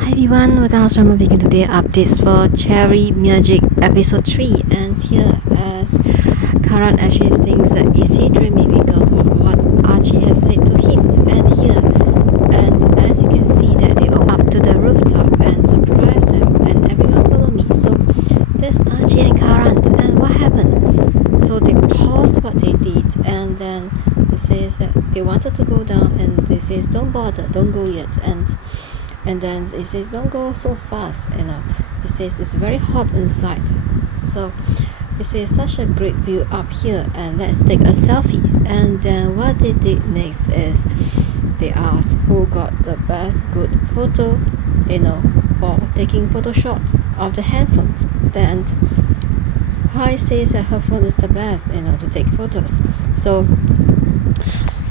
Hi everyone, welcome to making today updates for Cherry Magic episode 3. And here, as Karan actually thinks that is he dreaming because of what Archie has said to him. And as you can see that they go up to the rooftop and surprise him, and everyone follow me. So there's Archie and Karan, and what happened? So they pause what they did, and then it says that they wanted to go down, and they says don't bother, don't go yet, and then it says don't go so fast. It says it's very hot inside. So it says such a great view up here, and let's take a selfie. And then what they did next is they asked who got the best good photo, for taking photo shots of the handphones. Then Hai says that her phone is the best, to take photos. So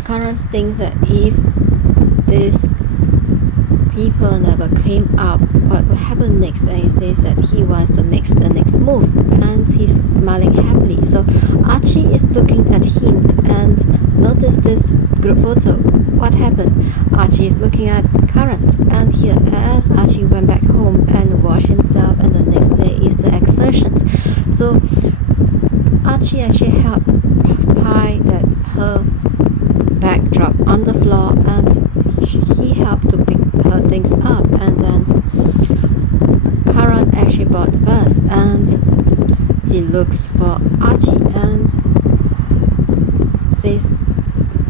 Karan thinks that if this people never came up, what will happen next? And he says that he wants to make the next move, and he's smiling happily. So Archie is looking at him and notice this group photo. What happened? Archie is looking at Karan, and here as Archie went back home and washed himself, and the next day is the exertions. So Archie actually helped Pi that her bag dropped on the floor, and he helped to pick her things up. And then Karan actually bought the bus, and he looks for Archie and says,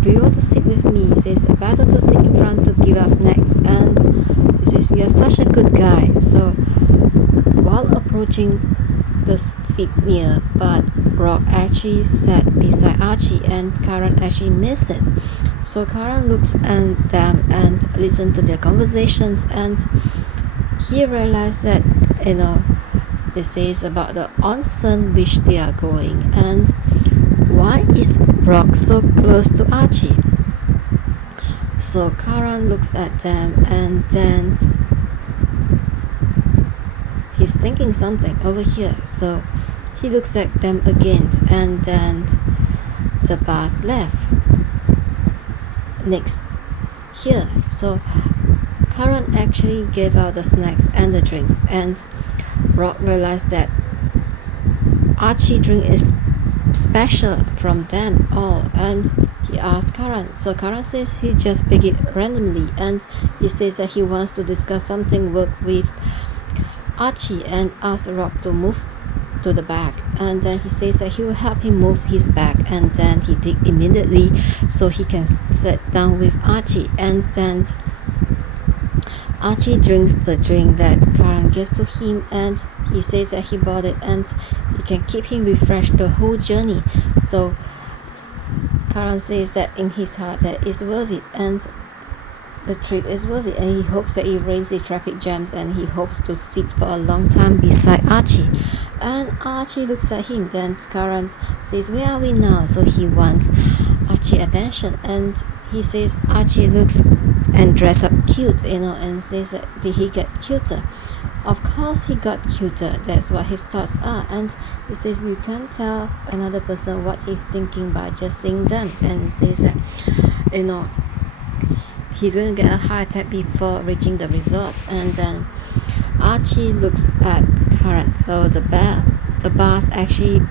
do you want to sit with me? He says better to sit in front to give us snacks, and he says you're such a good guy. So while approaching the seat near, but Rock actually sat beside Archie, and Karan actually missed it. So Karan looks at them and listens to their conversations, and he realized that it says about the onsen which they are going, and why is Rock so close to Archie? So Karan looks at them, and then he's thinking something over here. So he looks at them again, and then the bus left. Next here, so Karan actually gave out the snacks and the drinks, and Rock realized that Archie drink is special from them all, and he asked Karan. So Karan says he just picked it randomly, and he says that he wants to discuss something work with Archie, and asked Rock to move to the back, and then he says that he will help him move his bag, and then he did immediately so he can sit down with Archie. And then Archie drinks the drink that Karan gave to him, and he says that he bought it and he can keep him refreshed the whole journey. So Karan says that in his heart that it's worth it, and the trip is worth it, and he hopes that it rains the traffic jams, and he hopes to sit for a long time beside Archie. And Archie looks at him. Then Karan says, where are we now? So he wants Archie attention, and he says Archie looks and dress up cute, and says that did he get cuter? Of course he got cuter, that's what his thoughts are. And he says you can't tell another person what he's thinking by just seeing them, and he says that he's going to get a heart attack before reaching the resort. And then Archie looks at Karan. So the bus actually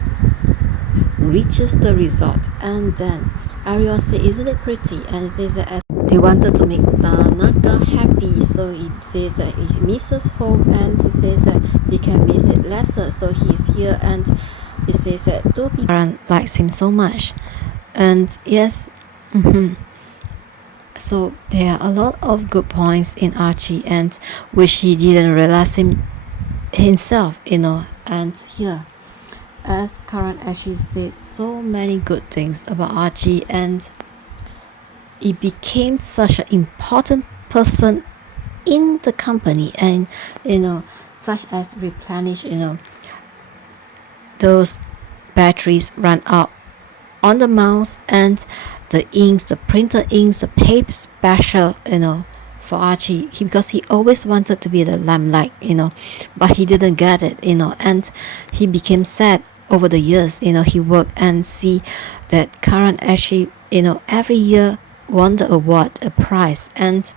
reaches the resort, and then everyone says isn't it pretty, and it says that as they wanted to make Tanaka happy, so it says that he misses home, and he says that he can miss it lesser, so he's here. And he says that two people Karan likes him so much, and yes, so there are a lot of good points in Archie, and which he didn't realize himself, and here as Karan actually said so many good things about Archie, and it became such an important person in the company, and such as replenish those batteries run out on the mouse, and the inks, the printer inks, the paper special, for Archie, because he always wanted to be the limelight, but he didn't get it, and he became sad over the years. He worked and see that Karan actually, every year won the award, a prize, and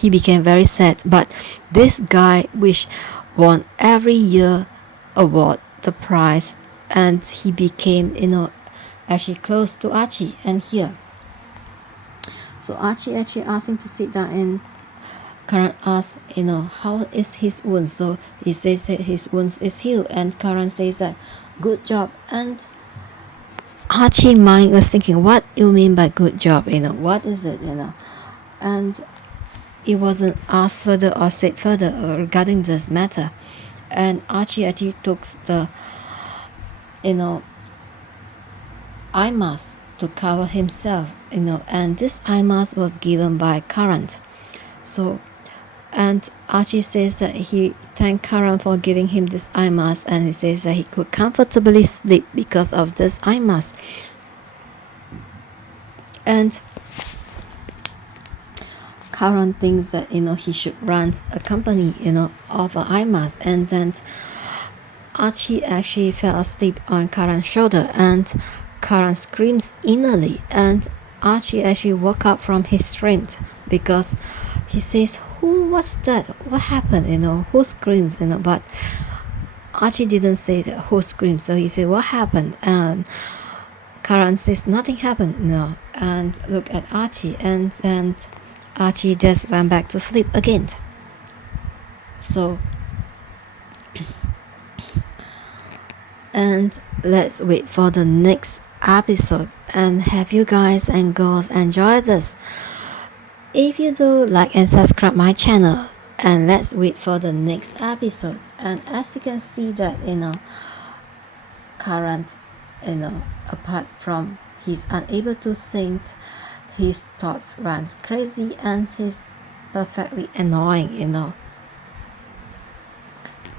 he became very sad. But this guy which won every year award the prize, and he became actually close to Archie. And here, so Archie actually asked him to sit down, and Karan asks, how is his wound? So he says that his wounds is healed, and Karan says that good job. And Archie mind was thinking, what you mean by good job? What is it? And it wasn't asked further or said further regarding this matter. And Archie actually took the eye mask to cover himself, and this eye mask was given by Karan. So, and Archie says that he thanked Karan for giving him this eye mask, and he says that he could comfortably sleep because of this eye mask. And Karan thinks that he should run a company of an eye mask. And then Archie actually fell asleep on Karan's shoulder, and Karan screams innerly, and Archie actually woke up from his dream because he says, what's that? What happened? Who screams? But Archie didn't say that who screams. So he said, what happened? And Karan says, nothing happened. No. And look at Archie, and Archie just went back to sleep again. So, and let's wait for the next episode. And have you guys and girls enjoyed this? If you do, like and subscribe my channel, and let's wait for the next episode. And as you can see that Karan, apart from he's unable to think, his thoughts run crazy, and he's perfectly annoying.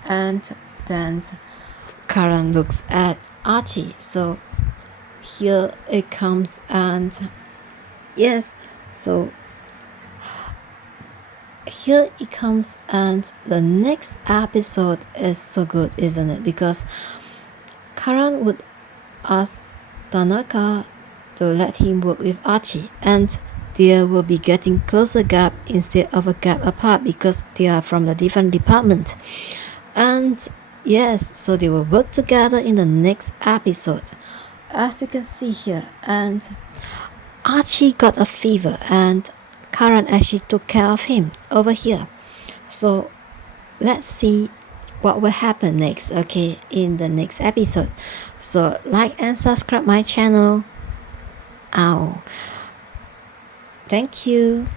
And then Karan looks at Archie. So here it comes, and yes, so here it comes, and the next episode is so good, isn't it? Because Karan would ask Tanaka to let him work with Archie, and they will be getting closer gap instead of a gap apart because they are from a different department. And yes, so they will work together in the next episode, as you can see here. And Archie got a fever, and Karan actually took care of him over here. So let's see what will happen next, okay, in the next episode. So like and subscribe my channel. Thank you.